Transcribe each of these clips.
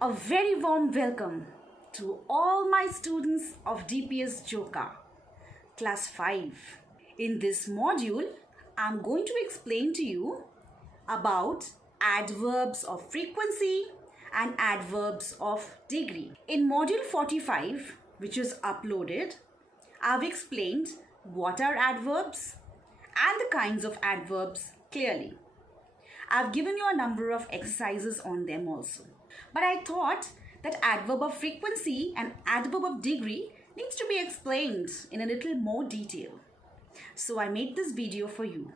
A very warm welcome to all my students of DPS Joka, Class 5. In this module, I'm going to explain to you about adverbs of frequency and adverbs of degree. In module 45, which is uploaded, I've explained what are adverbs and the kinds of adverbs clearly. I've given you a number of exercises on them also. But I thought that adverb of frequency and adverb of degree needs to be explained in a little more detail. So I made this video for you.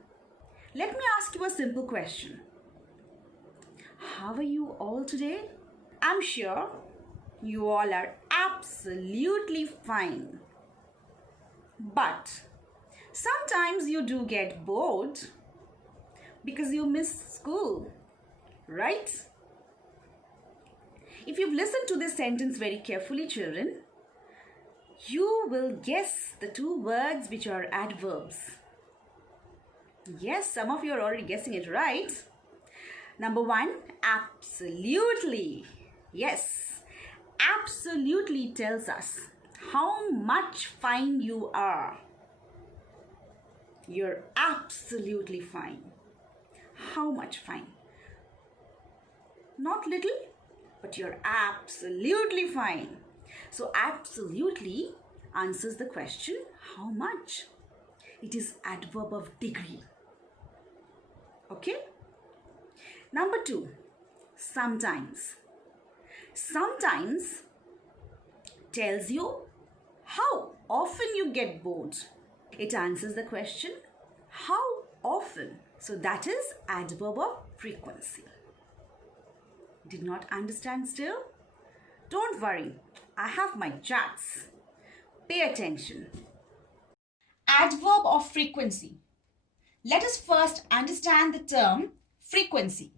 Let me ask you a simple question. How are you all today? I'm sure you all are absolutely fine. But sometimes you do get bored because you miss school, right? If you've listened to this sentence very carefully, children, you will guess the two words which are adverbs. Yes, some of you are already guessing it right. Number one, absolutely. Yes, absolutely tells us how much fine you are. You're absolutely fine. How much fine? Not little, but you're absolutely fine. So absolutely answers the question, how much? It is adverb of degree. Okay? Number two, sometimes. Sometimes tells you how often you get bored. It answers the question, how often? So that is adverb of frequency. Did not understand still? Don't worry, I have my charts. Pay attention. Adverb of frequency. Let us first understand the term frequency.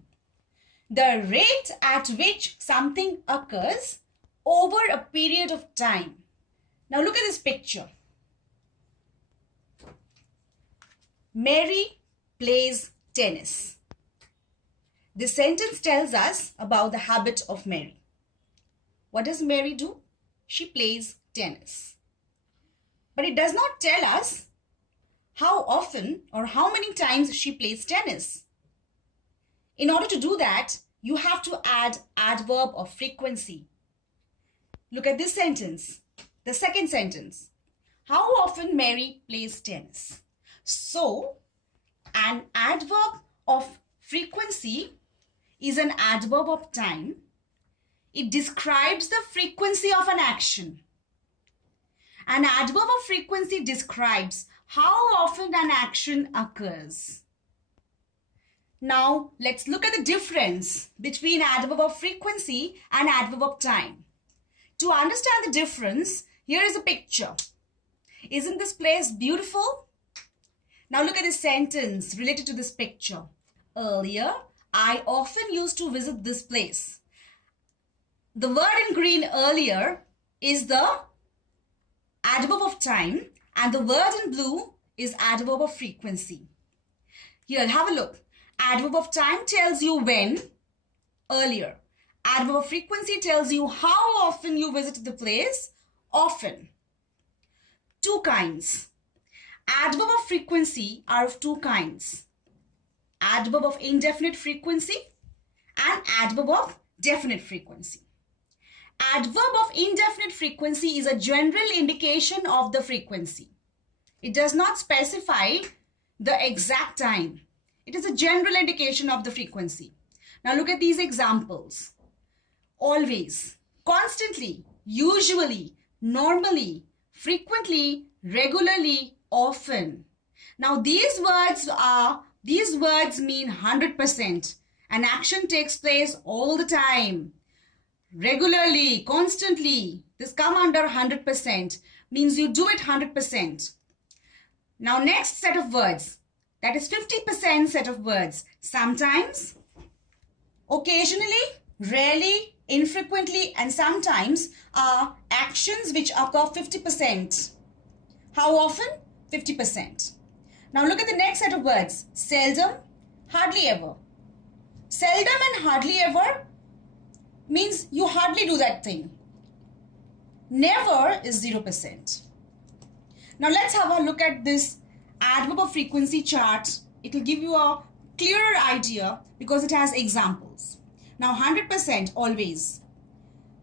The rate at which something occurs over a period of time. Now look at this picture. Mary plays tennis. This sentence tells us about the habit of Mary. What does Mary do? She plays tennis. But it does not tell us how often or how many times she plays tennis. In order to do that, you have to add adverb of frequency. Look at this sentence, the second sentence. How often Mary plays tennis? So, an adverb of frequency is an adverb of time. It describes the frequency of an action. An adverb of frequency describes how often an action occurs. Now, let's look at the difference between adverb of frequency and adverb of time. To understand the difference, here is a picture. Isn't this place beautiful? Now look at this sentence related to this picture. Earlier, I often used to visit this place. The word in green earlier is the adverb of time and the word in blue is adverb of frequency. Here, have a look. Adverb of time tells you when, earlier. Adverb of frequency tells you how often you visit the place, often. Two kinds. Adverb of frequency are of two kinds. Adverb of indefinite frequency and adverb of definite frequency. Adverb of indefinite frequency is a general indication of the frequency. It does not specify the exact time. It is a general indication of the frequency. Now look at these examples. Always, constantly, usually, normally, frequently, regularly, often. Now these words mean 100%. An action takes place all the time. Regularly, constantly. This come under 100%. Means you do it 100%. Now next set of words. That is 50% set of words. Sometimes, occasionally, rarely, infrequently, and sometimes are actions which occur 50%. How often? 50%. Now look at the next set of words. Seldom, hardly ever. Seldom and hardly ever means you hardly do that thing. Never is 0%. Now let's have a look at this adverb of frequency chart. It will give you a clearer idea because it has examples. Now 100%, always.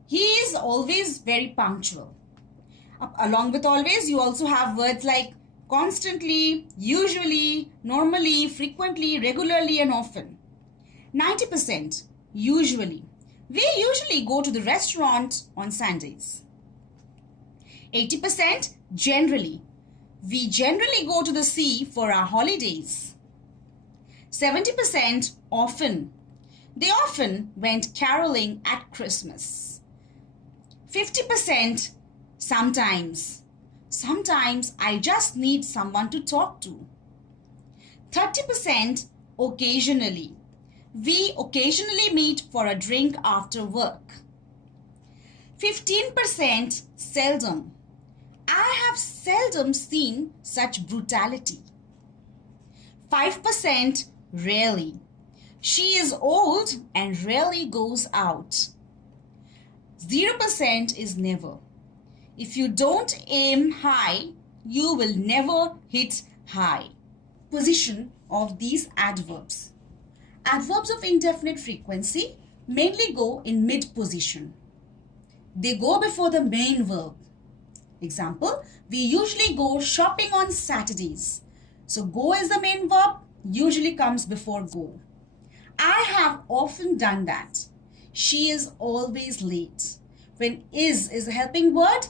He is always very punctual. Along with always, you also have words like constantly, usually, normally, frequently, regularly, and often. 90%, usually. We usually go to the restaurant on Sundays. 80%, generally. We generally go to the sea for our holidays. 70%, often. They often went caroling at Christmas. 50%, sometimes. Sometimes I just need someone to talk to. 30%, occasionally. We occasionally meet for a drink after work. 15%, seldom. I have seldom seen such brutality. 5%, rarely. She is old and rarely goes out. 0% is never. If you don't aim high, you will never hit high. Position of these adverbs. Adverbs of indefinite frequency mainly go in mid position. They go before the main verb. Example, we usually go shopping on Saturdays. So go is the main verb, usually comes before go. I have often done that. She is always late. When is a helping word,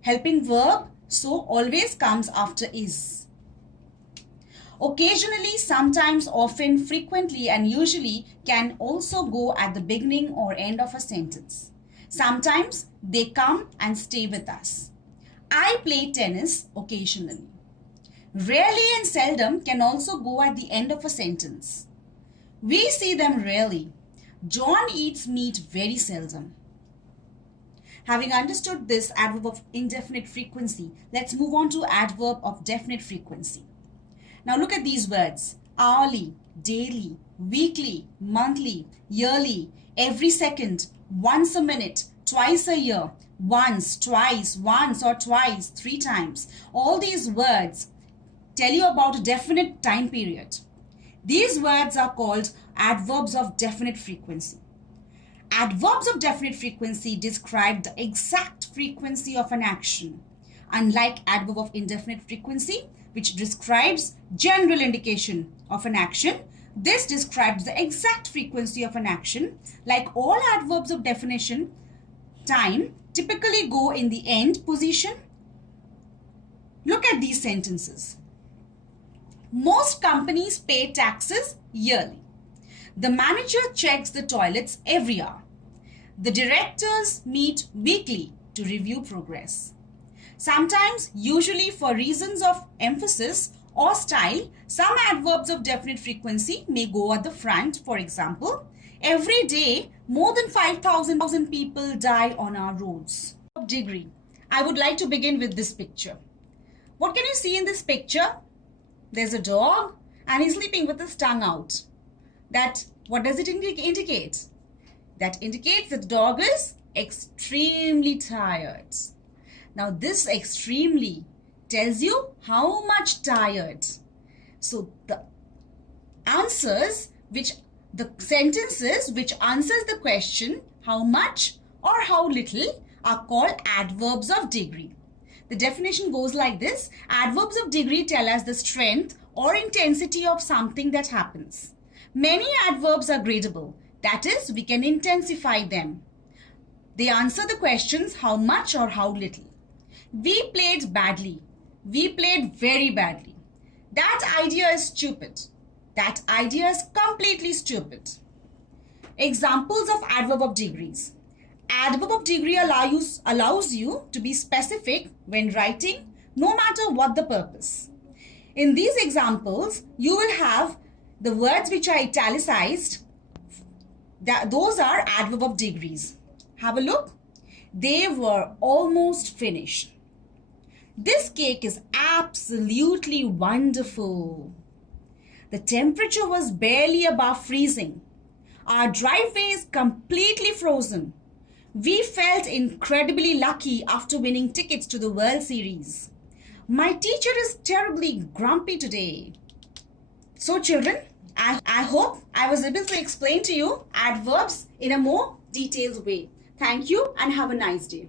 helping verb, so always comes after is. Occasionally, sometimes, often, frequently, and usually can also go at the beginning or end of a sentence. Sometimes they come and stay with us. I play tennis occasionally. Rarely and seldom can also go at the end of a sentence. We see them rarely. John eats meat very seldom. Having understood this adverb of indefinite frequency, let's move on to adverb of definite frequency. Now look at these words. Hourly, daily, weekly, monthly, yearly, every second, once a minute, twice a year, once, twice, once or twice, 3 times. All these words tell you about a definite time period. These words are called adverbs of definite frequency. Adverbs of definite frequency describe the exact frequency of an action. Unlike adverb of indefinite frequency, which describes general indication of an action, this describes the exact frequency of an action. Like all adverbs of definition, time typically go in the end position. Look at these sentences. Most companies pay taxes yearly. The manager checks the toilets every hour. The directors meet weekly to review progress. Sometimes, usually for reasons of emphasis or style, some adverbs of definite frequency may go at the front. For example, every day more than 5,000 people die on our roads. Degree. I would like to begin with this picture. What can you see in this picture? There's a dog and he's sleeping with his tongue out. What does it indicate? That indicates that the dog is extremely tired. Now this extremely tells you how much tired. So the sentences which answers the question how much or how little are called adverbs of degree. The definition goes like this. Adverbs of degree tell us the strength or intensity of something that happens. Many adverbs are gradable. That is, we can intensify them. They answer the questions how much or how little. We played badly. We played very badly. That idea is stupid. That idea is completely stupid. Examples of adverb of degrees. Adverb of degree allows you to be specific when writing, no matter what the purpose. In these examples, you will have the words which are italicized Those are adverb of degrees. Have a look. They were almost finished. This cake is absolutely wonderful. The temperature was barely above freezing. Our driveway is completely frozen. We felt incredibly lucky after winning tickets to the World Series. My teacher is terribly grumpy today. So children, I hope I was able to explain to you adverbs in a more detailed way. Thank you and have a nice day.